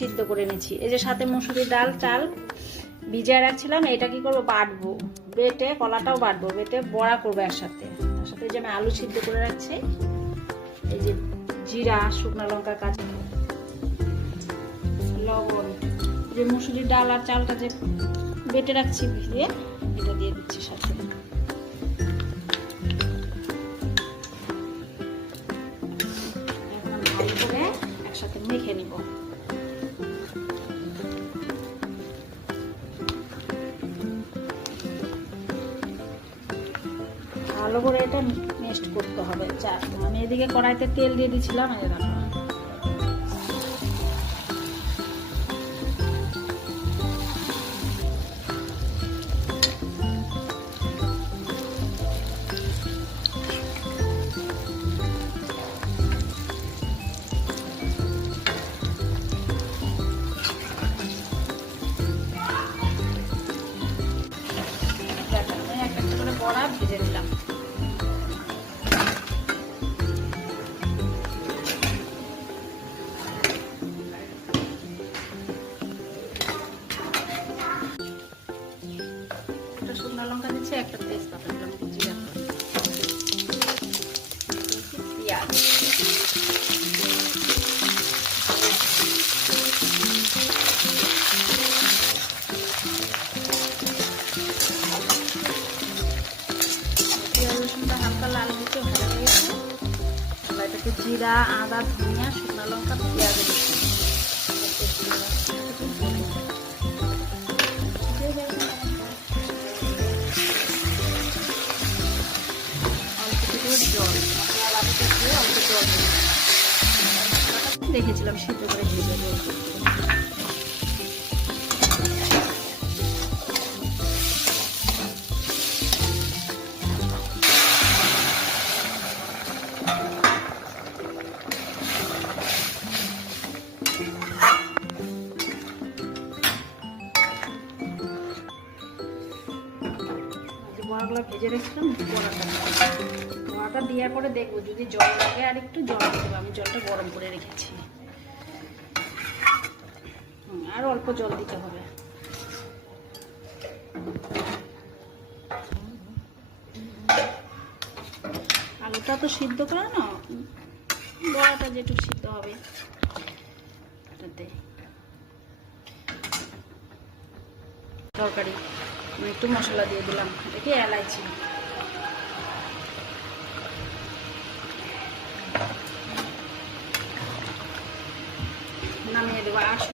সিদ্ধ করে নিচ্ছি। এই যে সাথে মসুরি ডাল চাল ভিজিয়ে রাখছিলাম, এটা কি করবো বাটবো, বেটে কলাটাও বাটবো, বেটে বড়া করবো একসাথে। তার সাথে যে আমি আলু সিদ্ধ করে রাখছি, এই যে জিরা, শুকনো লঙ্কা, কাঁচা লবণ, যে মসুরি ডাল আর চালটা যে বেটে রাখছি ভিজিয়ে, এটা দিয়ে দিচ্ছি সাথে। এখন ভালো করে একসাথে মেখে নিব। ভালো করে এটা মিক্সড করতে হবে। আমি এদিকে কড়াইতে তেল দিয়ে দিয়েছিলাম, এই দেখো একটা করে বড়া ভেজে নিলাম। একটা শুকনো লঙ্কা দিচ্ছি, একটা তেজপাতা দিলাম, জিরা, পেঁয়াজ, পেঁয়াজ রসুনটা হালকা লাল দিতে ভালো লেগেছে। এটাকে জিরা, আদা, ধনিয়া, শুকনো লঙ্কা, পেঁয়াজ দিচ্ছি। দেখেছিলাম সিদ্ধ করে ভেজে রোল করতে। বড়াগুলো ভেজে রেখেছিলাম, বড়াটা দেওয়ার পরে দেখবো যদি জল লাগে আর একটু জল দেবো। আমি জলটা গরম করে রেখেছি, আর অল্প জল দিতে হবে। আলুটা তো সিদ্ধ করা না, বড়াটা যেটুকু সিদ্ধ হবে এটাতে। তরকারি একটু মশলা দিয়ে দিলাম, এটাকে এলাইচি, নামিয়ে দেবো। আর